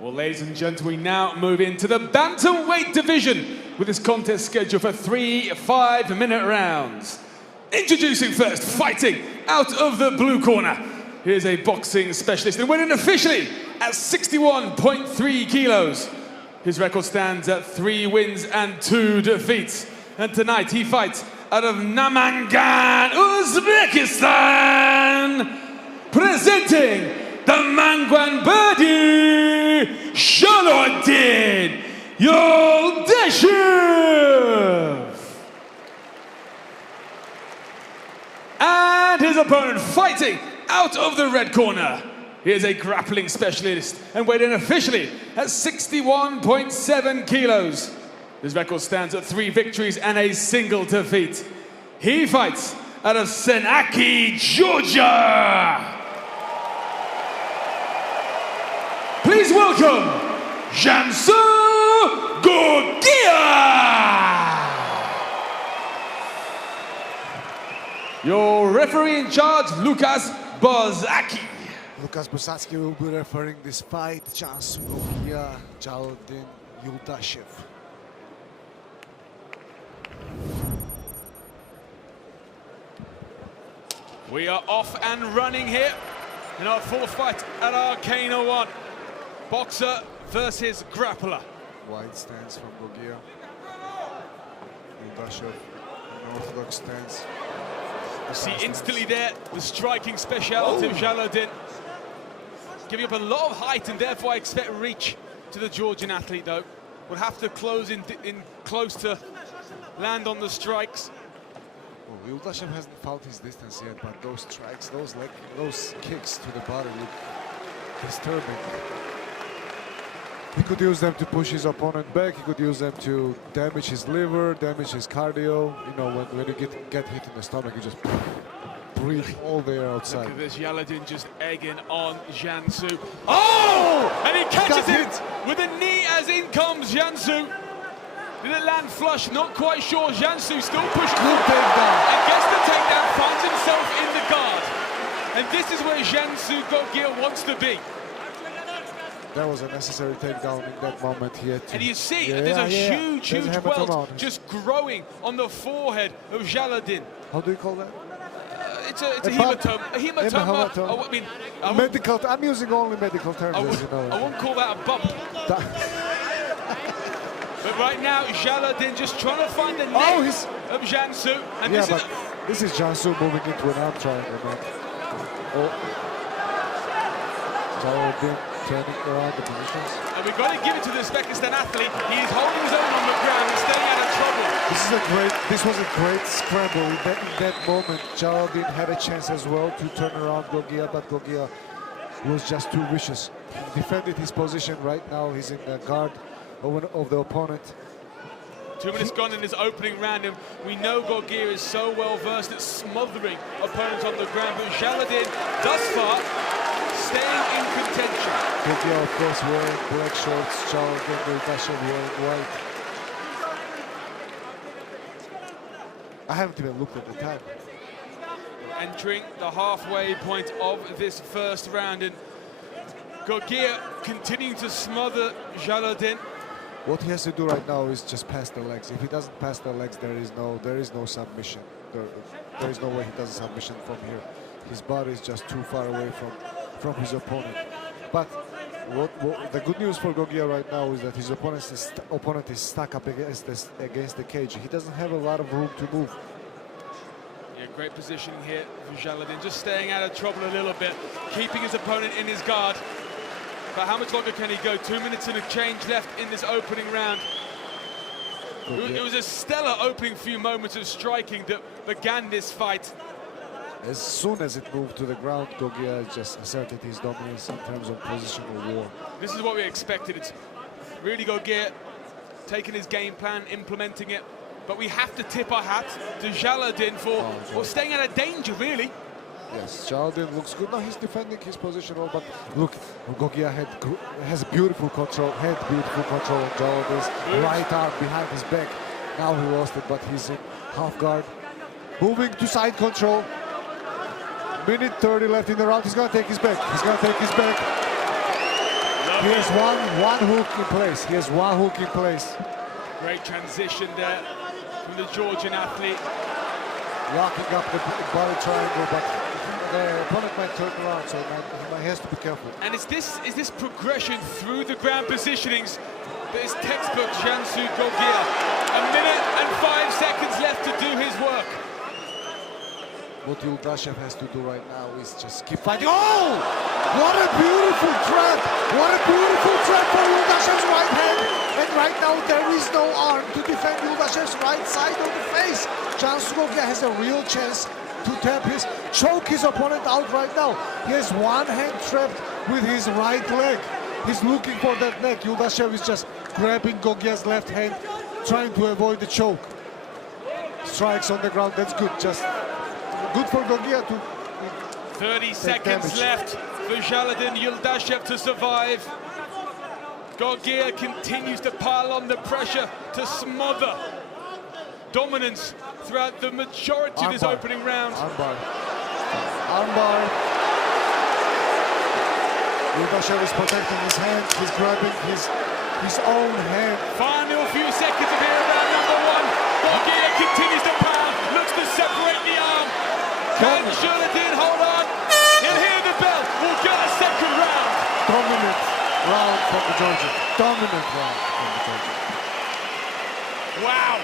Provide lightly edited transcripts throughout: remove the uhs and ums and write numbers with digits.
Well, ladies and gentlemen, we now move into the bantamweight division with this contest scheduled for 3 5-minute rounds. Introducing first, fighting out of the blue corner. Here's a boxing specialist and winning officially at 61.3 kilos. His record stands at 3 wins and 2 defeats. And tonight he fights out of Namangan, Uzbekistan, presenting the Mangwan Badi Shalodin Yuldashev. And his opponent fighting out of the red corner. He is a grappling specialist and weighed in officially at 61.7 kilos. His record stands at 3 victories and a single defeat. He fights out of Senaki, Georgia. Please welcome Jansu Gogia. Your referee in charge, Lukas Bozaki. Lukas Bozaki will be referring this fight. Jansu Gogia, Jalodin Yuldashev. We are off and running here in our fourth fight at Rkena 1. Boxer versus grappler. Wide stance from Gogia. Yuldashev, unorthodox stance. You see instantly there the striking speciality of Jalodin. Giving up a lot of height and therefore I expect reach to the Georgian athlete though. Would have to close in close to land on the strikes. Well, Yuldashev hasn't found his distance yet, but those strikes, those kicks to the body look disturbing. He could use them to push his opponent back. He could use them to damage his liver, damage his cardio. You know, when you get hit in the stomach, you just breathe all the air outside. Look at this, Jalodin just egging on Jansu. Oh! And he catches it with a knee as in comes Jansu. Did it land flush? Not quite sure. Jansu still pushed forward and gets the takedown, finds himself in the guard. And this is where Jansu Gogia wants to be. That was a necessary takedown in that moment. And you see, there's a huge welt just growing on the forehead of Jalodin. How do you call that? It's a hematoma. A hematoma. Oh, I mean, I'm using only medical terms, as you know. I won't call that a bump. But right now, Jalodin just trying to find the neck of Jansu. And this is Jansu moving into an arm triangle, man. Jalodin turning around the positions. And we've got to give it to the Uzbekistan athlete. He is holding his own on the ground and staying out of trouble. This was a great scramble. In that moment, Jalodin had a chance as well to turn around Gogia, but Gogia was just too vicious. He defended his position. Right now, he's in the guard of the opponent. 2 minutes gone in his opening round, and we know Gogia is so well versed at smothering opponents on the ground, but Jalodin, thus far, staying in contention. Gogia, of course, wearing black shorts, Jalodin Yuldashev wearing white. I haven't even looked at the time. Entering the halfway point of this first round, and Gogia continuing to smother Jalodin. What he has to do right now is just pass the legs. If he doesn't pass the legs, there is no submission. There is no way he does a submission from here. His body is just too far away from his opponent. But the good news for Gogia right now is that his opponent is stuck up against the cage. He doesn't have a lot of room to move. Yeah, great position here for Jalodin, just staying out of trouble a little bit, keeping his opponent in his guard. But how much longer can he go? 2 minutes and a change left in this opening round. It was a stellar opening few moments of striking that began this fight. As soon as it moved to the ground, Gogia just asserted his dominance in terms of positional war. This is what we expected. It's really Gogia taking his game plan, implementing it. But we have to tip our hat to Jalodin for staying out of danger, really. Yes, Jalodin looks good. Now he's defending his position well, but look, Gogia has beautiful control on Jalodin's right arm behind his back. Now he lost it, but he's in half guard. Moving to side control. Minute 30 left in the round. He's going to take his back. He has one hook in place. He has one hook in place. Great transition there from the Georgian athlete. Locking up the body triangle, but the opponent might turn around, so he has to be careful. And is this progression through the ground positionings that is textbook Jansu Gogia? A minute and 5 seconds left to do his work. What Yuldashev has to do right now is just keep fighting. Oh! What a beautiful trap! What a beautiful trap for Yuldashev's right hand! And right now there is no arm to defend Yuldashev's right side of the face. Jansu Gogia has a real chance to choke his opponent out right now. He has one hand trapped with his right leg. He's looking for that neck. Yuldashev is just grabbing Gogia's left hand, trying to avoid the choke. Strikes on the ground, that's good. Just good for Gogia to 30 seconds left for Jalodin Yuldashev to survive. Gogia continues to pile on the pressure to smother dominance throughout the majority of this opening round. Armbar. Armbar. Yuldashev is protecting his hand. He's grabbing his own hand. Final few seconds of here around number one. Gogia continues to pound, looks to separate the arm. Can Jalodin hold on? He'll hear the bell. We'll get a second round. Dominant round from the Georgian. Dominant round from the Georgian. Wow.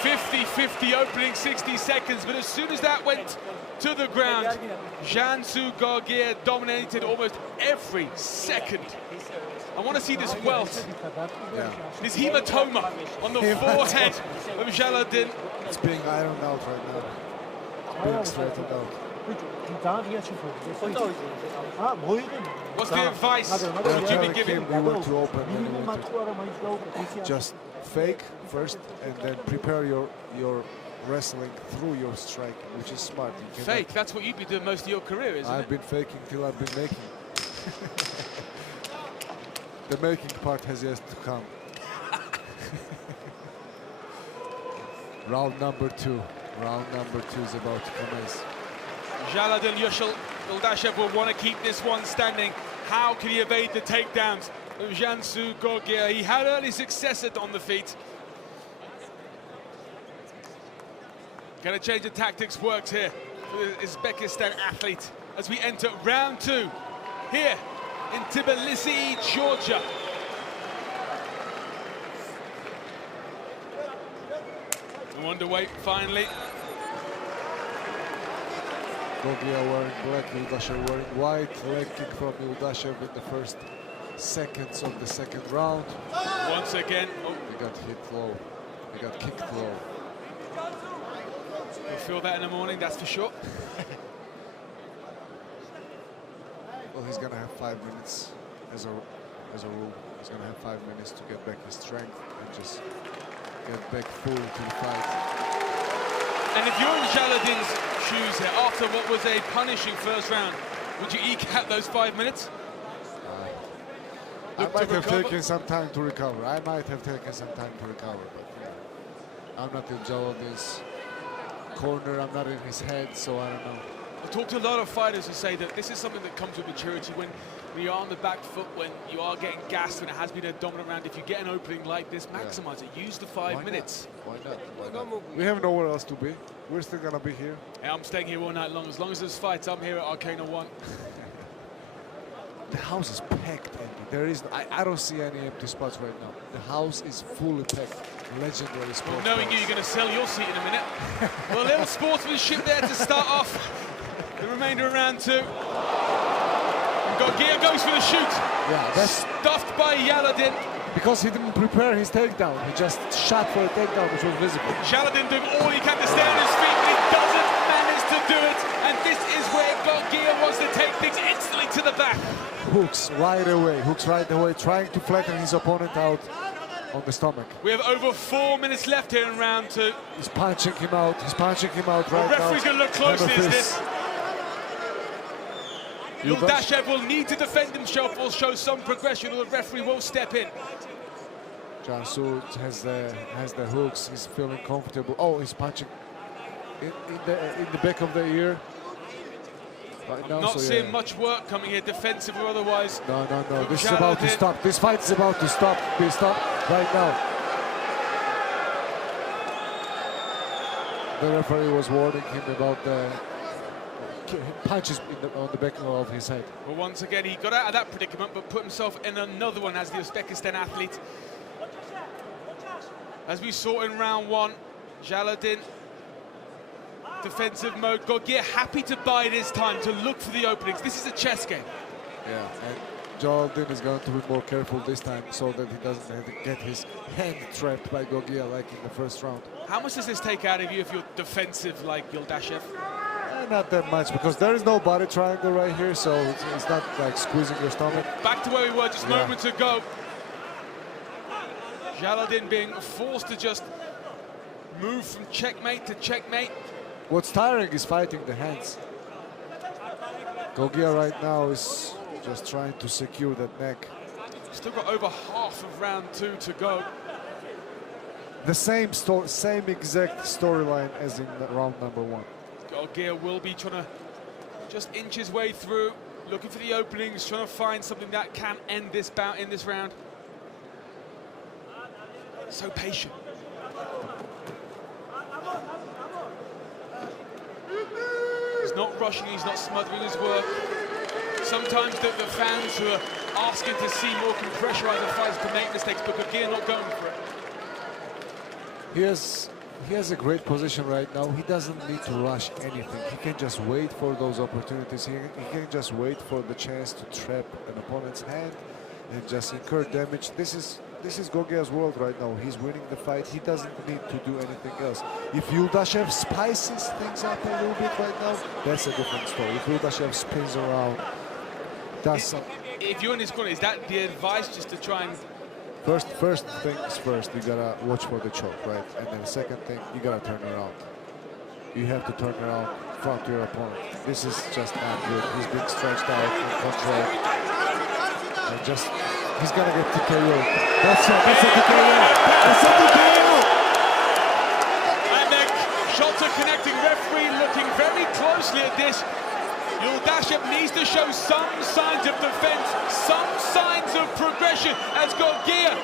50-50 opening 60 seconds, but as soon as that went to the ground, Jansu Gogia dominated almost every second. I want to see this welt, this hematoma on the forehead of Jalodin. It's being ironed out right now. It's being straightened out. What's the advice would you be giving? You want to open and you want to just fake first and then prepare your wrestling through your striking, which is smart. Fake, that's what you've been doing most of your career, isn't it? I've been faking till I've been making. The making part has yet to come. Round number two. Round number two is about to commence. Jalodin Yuldashev will want to keep this one standing. How can he evade the takedowns of Jansu Gogia? He had early success on the feet. Gonna change the tactics works here for the Uzbekistan athlete as we enter round two here in Tbilisi, Georgia. No underweight finally. Gogia wearing black, Yuldashev wearing white. Leg kick from Yuldashev in the first seconds of the second round. Once again. Oh. He got hit low. He got kicked low. We'll feel that in the morning, that's for sure. Well, he's gonna have 5 minutes as a rule. He's gonna have 5 minutes to get back his strength and just get back full to the fight. And if you're in Jalodin's shoes here, after what was a punishing first round, would you eke out those 5 minutes? I might have taken some time to recover. But I'm not in Jalodin's corner, I'm not in his head, so I don't know. I've talked to a lot of fighters who say that this is something that comes with maturity. When you're on the back foot, when you are getting gassed, when it has been a dominant round, if you get an opening like this, maximize it. Use the 5 minutes. Why not? We have nowhere else to be. We're still gonna be here. Yeah, I'm staying here all night long. As long as there's fights, I'm here at Rkena 1. The house is packed, Andy. There is, I don't see any empty spots right now. The house is fully packed. Legendary sports. Well, knowing you're going to sell your seat in a minute. Well, a little sportsmanship there to start off the remainder of round two. Gogia goes for the shoot. Yeah, that's stuffed by Jalodin. Because he didn't prepare his takedown. He just shot for a takedown, which was visible. Jalodin doing all he can to stay on his feet, but he doesn't manage to do it. And this is where Gogia wants to take things instantly to the back. Hooks right away, trying to flatten his opponent out on the stomach. We have over 4 minutes left here in round two. He's punching him out right now. The referee's going to look closely at this. Yuldashev will need to defend himself or show some progression, or the referee will step in. Jansu has the hooks. He's feeling comfortable. Oh, he's punching in the back of the ear. right I'm now. not so seeing yeah. much work coming here, defensive or otherwise. No. This is Jaladin. about to stop. This fight is about to stop. Be stopped right now. The referee was warning him about the punches on the back of his head. Well, once again, he got out of that predicament, but put himself in another one as the Uzbekistan athlete. As we saw in round one, Jaladin, defensive mode. Gogia happy to bide his time, to look for the openings. This is a chess game. Yeah, and Jaladin is going to be more careful this time so that he doesn't have to get his hand trapped by Gogia like in the first round. How much does this take out of you if you're defensive like Yuldashev? Not that much, because there is no body triangle right here, so it's not like squeezing your stomach. Back to where we were just moments ago. Jaladin being forced to just move from checkmate to checkmate. What's tiring is fighting the hands. Gogia right now is just trying to secure that neck. Still got over half of round two to go. The same exact storyline as in round number one. Gogia will be trying to just inch his way through, looking for the openings, trying to find something that can end this bout in this round. So patient. He's not rushing, he's not smothering his work. Sometimes the fans who are asking to see more pressurized fights can make mistakes, but Gogia not going for it. He has a great position right now. He doesn't need to rush anything. He can just wait for those opportunities. He can just wait for the chance to trap an opponent's hand and just incur damage. This is Gogia's world right now. He's winning the fight. He doesn't need to do anything else. If Yuldashev spices things up a little bit right now, that's a different story. If Yuldashev spins around, does something. If you're in his corner, is that the advice, just to try and... First things first, you gotta watch for the choke, right? And then second thing, you gotta turn around. You have to turn around in front of your opponent. This is just not good. He's being stretched out in control. And he's gonna get TKO. That's a TKO! That's a TKO! And the shots are connecting. Referee looking very closely at this. Yuldashev needs to show some signs of defense, some signs of progression as Gogia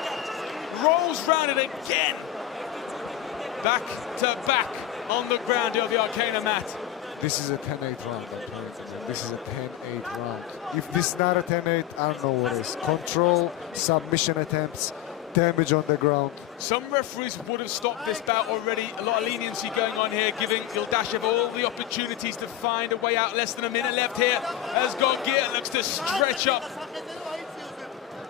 rolls round it again. Back to back on the ground of the Rkena mat. This is a 10-8 round, I'm telling you. This is a 10-8 round. If this is not a 10-8, I don't know what is. Control, submission attempts, damage on the ground. Some referees would have stopped this bout already. A lot of leniency going on here, giving Yuldashev all the opportunities to find a way out. Less than a minute left here as Gogia looks to stretch up.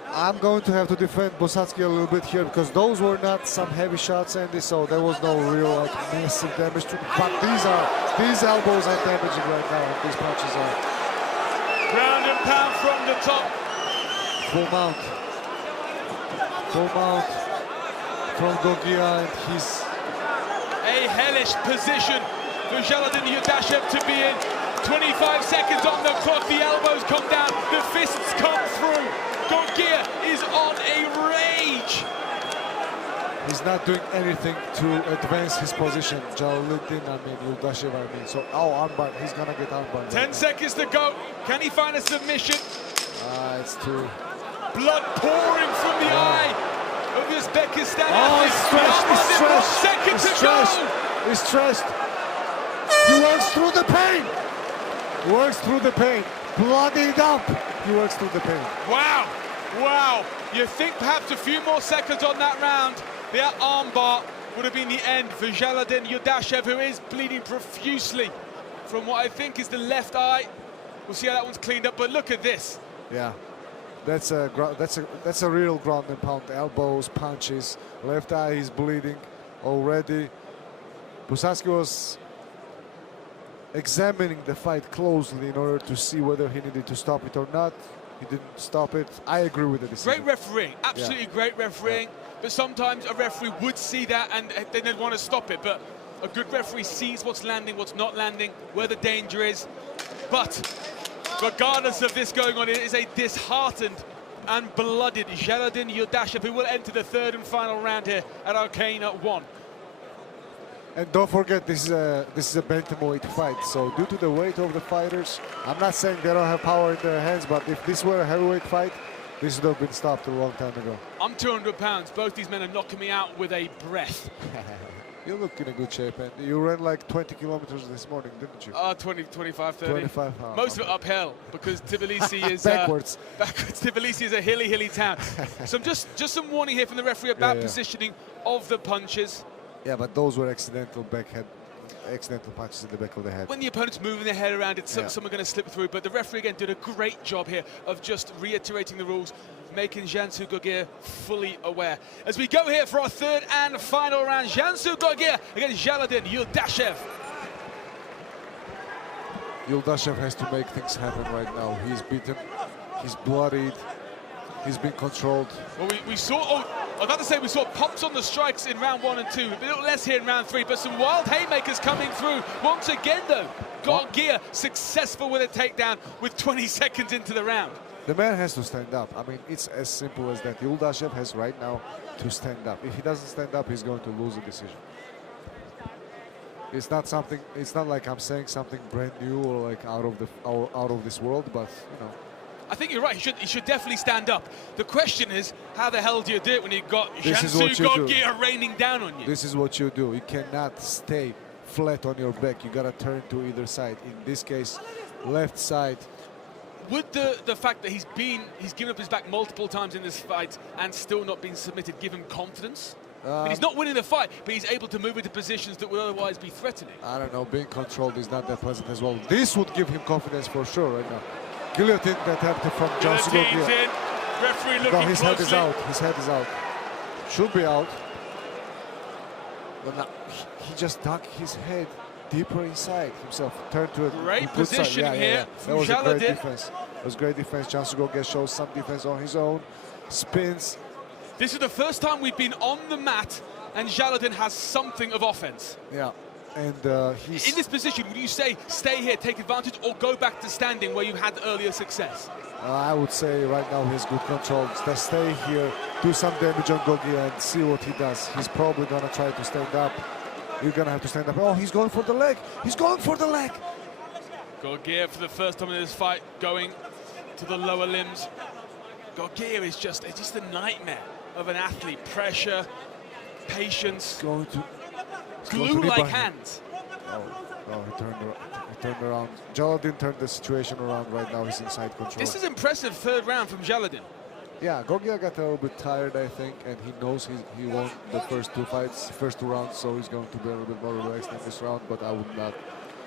I'm going to have to defend Bosatski a little bit here, because those were not some heavy shots, Andy, so there was no real massive damage to, but these elbows are damaging right now, and these punches are. Ground and pound from the top. Full mount from Gogia, and he's... A hellish position for Jaladin Yuldashev to be in. 25 seconds on the clock, the elbows come down, the fists come through. Gogia is on a rage. He's not doing anything to advance his position. Yuldashev, So, armbar, he's gonna get armbar. 10 seconds to go. Can he find a submission? It's too... Blood pouring from the eye of Uzbekistan. He's stretched. He works through the pain. Bloodied up. He works through the pain. Wow. You think perhaps a few more seconds on that round, that armbar would have been the end for Jaladin Yuldashev, who is bleeding profusely from what I think is the left eye. We'll see how that one's cleaned up, but look at this. Yeah. That's a real ground and pound. Elbows, punches, left eye is bleeding already. Bosatski was examining the fight closely in order to see whether he needed to stop it or not. He didn't stop it. I agree with the decision. Great refereeing, absolutely great refereeing. But sometimes a referee would see that and then they'd want to stop it. But a good referee sees what's landing, what's not landing, where the danger is. But regardless of this going on, it is a disheartened and blooded Jaladin Yuldashev who will enter the third and final round here at Rkena 1. And don't forget, this is a bantamweight fight. So due to the weight of the fighters, I'm not saying they don't have power in their hands, but if this were a heavyweight fight, this would have been stopped a long time ago. I'm 200 pounds. Both these men are knocking me out with a breath. You look in a good shape, and you ran like 20 kilometers this morning, didn't you? 20, 25, 30. 25. Most of it uphill because Tbilisi is backwards. Tbilisi is a hilly town. So just some warning here from the referee about positioning of the punches. Yeah, but those were accidental punches in the back of the head. When the opponent's moving their head around, it's someone going to slip through. But the referee again did a great job here of just reiterating the rules, making Jansu Gogia fully aware. As we go here for our third and final round, Jansu Gogia against Jalodin Yuldashev. Yuldashev has to make things happen right now. He's beaten, he's bloodied, he's been controlled. Well, we saw, I was about to say we saw pops on the strikes in round 1 and 2, a little less here in round 3, but some wild haymakers coming through. Once again, though, Gogia successful with a takedown with 20 seconds into the round. The man has to stand up. I mean, it's as simple as that. Yuldashev has right now to stand up. If he doesn't stand up, he's going to lose a decision. It's not something. It's not like I'm saying something brand new or like out of this world. But you know, I think you're right. He should definitely stand up. The question is, how the hell do you do it when you've got Jansu Gogia raining down on you? This is what you do. You cannot stay flat on your back. You gotta turn to either side. In this case, left side. Would the fact that he's given up his back multiple times in this fight and still not been submitted give him confidence? I mean, he's not winning the fight, but he's able to move into positions that would otherwise be threatening. I don't know. Being controlled is not that pleasant as well. This would give him confidence for sure right now. Guillotine attempt from Jansu Gogia. In. Referee looking his closely. head is out. His head is out. Should be out. But now he just dug his head deeper inside himself. Turned to a great positioning here That from was a great Jalodin. defense. It was great defense. Jansu Gogia shows some defense on his own. Spins. This is the first time we've been on the mat and Jalodin has something of offense. Yeah. And he's... In this position, would you say stay here, take advantage, or go back to standing where you had earlier success? I would say right now he has good control. Just stay here, do some damage on Gogia and see what he does. He's probably going to try to stand up. You're going to have to stand up. Oh, he's going for the leg. He's going for the leg. Gogia for the first time in this fight going to the lower limbs. Gogia is just a nightmare of an athlete. Pressure, patience, glue-like hands. Oh, he turned around. Jalodin turned the situation around right now. He's inside control. This is impressive third round from Jalodin. Yeah, Gogia got a little bit tired, I think, and he knows he won the first two rounds, so he's going to be a little bit more relaxed in this round, but I would not,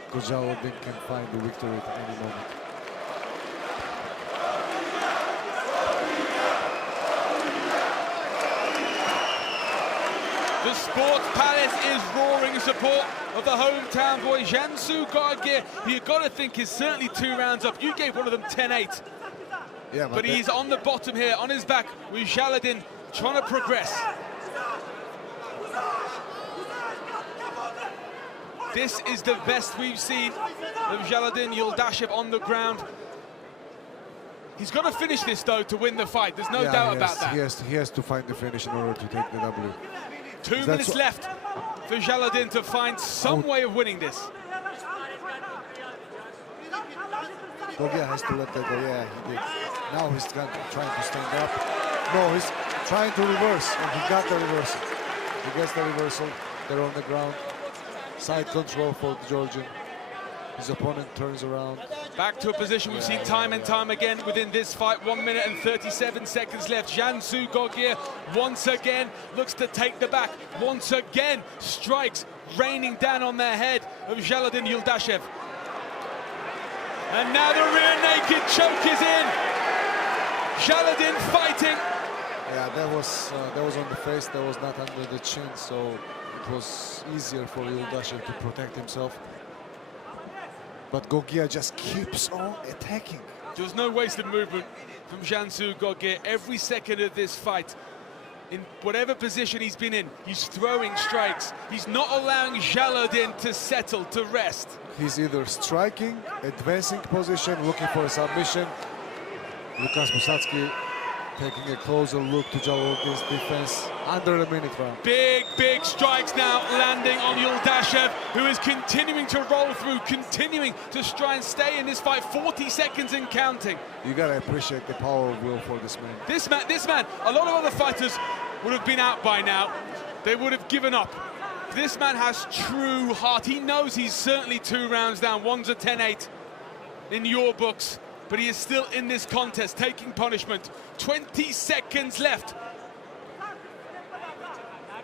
because Jalodin can find the victory at any moment. The Sports Palace is roaring in support of the hometown boy, Jansu Gogia. You've got to think he's certainly 2 rounds up. You gave one of them 10-8. Yeah, but he's on the bottom here, on his back, with Jalodin trying to progress. This is the best we've seen of Jalodin Yuldashev on the ground. He's got to finish this, though, to win the fight. There's no doubt about that. He has to find the finish in order to take the W. 2 minutes left for Jalodin to find some way of winning this. Gogia has to let that go. Yeah, he did. Now he's trying to stand up. No, he's trying to reverse, and he got the reversal. He gets the reversal. They're on the ground. Side control for the Georgian. His opponent turns around. Back to a position we've seen time and time again within this fight. 1 minute and 37 seconds left. Jansu Gogia once again looks to take the back. Once again, strikes raining down on their head of Jalodin Yuldashev. And now the rear naked choke is in. Jalodin fighting. Yeah, that was on the face. That was not under the chin, so it was easier for Yuldashev to protect himself. But Gogia just keeps on attacking. There was no wasted movement from Jansu Gogia. Every second of this fight, in whatever position he's been in, he's throwing strikes. He's not allowing Jalodin to settle, to rest. He's either striking, advancing position, looking for a submission. Lukas Musacki taking a closer look to Jalolkin's defense under a minute round. Big strikes now landing on Yuldashev, who is continuing to roll through, continuing to try and stay in this fight. 40 seconds and counting. You gotta appreciate the power of will for this man. This man, a lot of other fighters would have been out by now. They would have given up. This man has true heart. He knows he's certainly 2 rounds down. One's a 10-8 in your books, but he is still in this contest, taking punishment. 20 seconds left.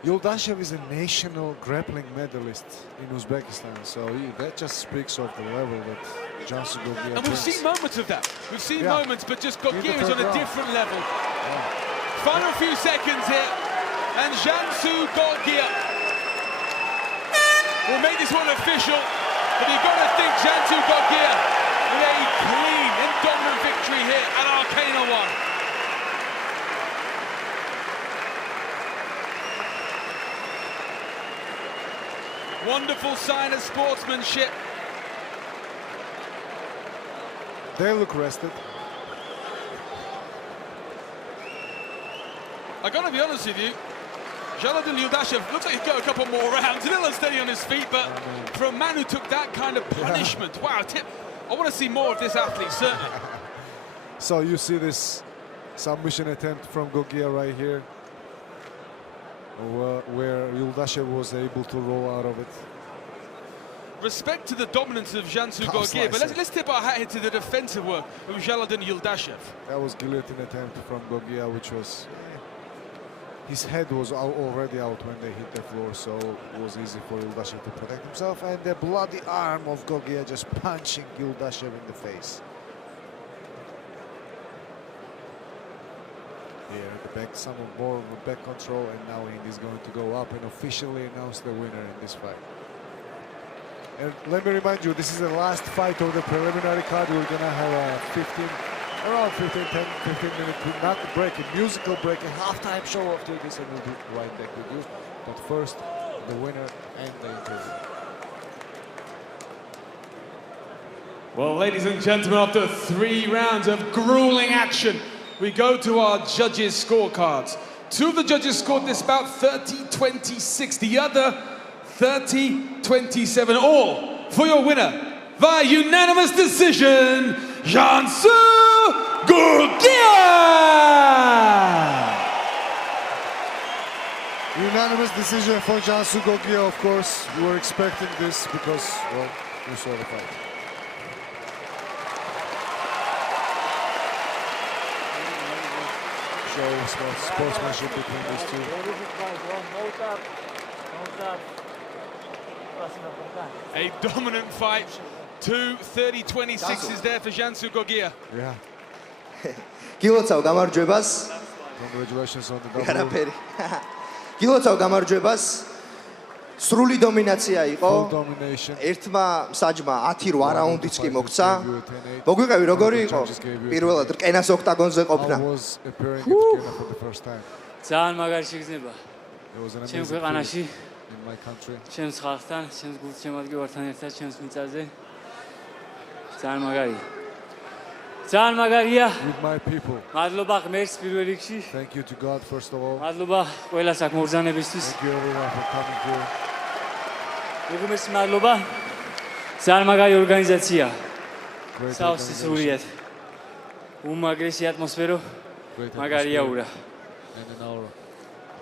Yuldashev is a national grappling medalist in Uzbekistan, so that just speaks of the level that Cansu Gogia And we've brings. seen moments of that. We've seen Yeah. moments, but just In the Gogia is third on a round. different level. Yeah. Final few seconds here, and Cansu Gogia will make this one official, but you've got to think Cansu Gogia with a clean and dominant victory here at Rkena 1. Wonderful sign of sportsmanship. They look rested. I gotta be honest with you, Jalolkin Yuldashev looks like he's got a couple more rounds, a little unsteady on his feet, but for a man who took that kind of punishment, wow, I want to see more of this athlete, certainly. So you see this submission attempt from Gogia right here, where Yuldashev was able to roll out of it. Respect to the dominance of Cansu Gogia, but let's tip our hat here to the defensive work of Jalolkin Yuldashev. That was guillotine attempt from Gogia, which was... his head was already out when they hit the floor, so it was easy for Yuldashev to protect himself. And the bloody arm of Gogia just punching Yuldashev in the face. Here at the back, some more back control, and now he's going to go up and officially announce the winner in this fight. And let me remind you, this is the last fight of the preliminary card. We're gonna have a around 15 minute, not a break, a musical break, a halftime show after this, and we'll be right back with you. But first, the winner and the interview. Well, ladies and gentlemen, after 3 rounds of grueling action, we go to our judges' scorecards. 2 of the judges scored this bout 30-26, the other 30-27, all for your winner via unanimous decision, Cansu Gogia! Unanimous decision for Cansu Gogia, of course. We were expecting this because, well, we saw the fight. Show sportsmanship between these two. A dominant fight. 30-26 is there for Cansu Gogia. Yeah. გილოცავ გამარჯვებას. Congratulations on the double. არაფერი. გილოცავ გამარჯვებას. სრული დომინაცია იყო. Full domination. ერთმა საჯმა 10-8 რაუნდიც კი მოგვცა. მოგვიყევი როგორი იყო? პირველად რკენას ოქტაგონზე ყოფნა. I was appearing at Rkena for the first time. ძალიან მაგარი შეგრძნება. It was an ჩემ amazing ქვეყანაში, feeling in my country. ჩემს ხალხთან, ჩემს გულშემატკივართან ერთად, ჩემს მიწაზე. ძალიან მაგარი. ძალიან მაგარია. With my people. მადლობა ღმერთს პირველ რიგში. Thank you to God first of all. მადლობა ყველას აქ მობრძანებისთვის. Thank you everyone for coming here. უღმერთს მადლობა. ძალიან მაგარი ორგანიზაცია. Great სავსე სრულიად. უმაგრესი ატმოსფერო. Great მაგარია atmosphere. ურა. And an aura.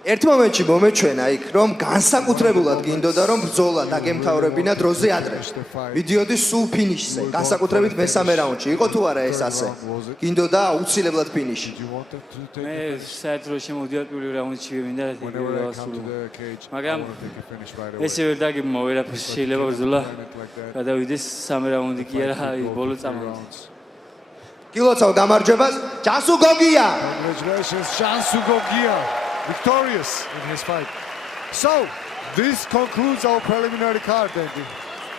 ერთ მომენტში მომეჩვენა იქ, რომ განსაკუთრებულად გინდოდა რომ ბრძოლა დაგემთავრებინა დროზე ადრე. ვიდიოდი სულ ფინიშზე, განსაკუთრებით მესამე რაუნდში. იყო თუ არა ეს ასე? გინდოდა აუცილებლად ფინიში. You wanted to take მე a finish? საერთოდ შემოვიდიოდ პირველ რაუნდში ვიმინდა და Whenever I come to დავასრულო. the cage, I მაგრამ want to take a finish right away. ესე ვერ დაგიმო ვერაფერს შეიძლება ბრძოლა. Plan it like that. გადავიდეს 3 რაუნდი კი არა, აი Go ბოლო for 3 წამოვიდი. rounds. გილოცავ გამარჯვებას. Cansu Gogia! Congratulations, Cansu Gogia, victorious in his fight. So, this concludes our preliminary card, Andy.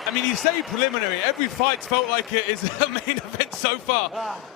I mean, you say preliminary, every fight's felt like it is a main event so far.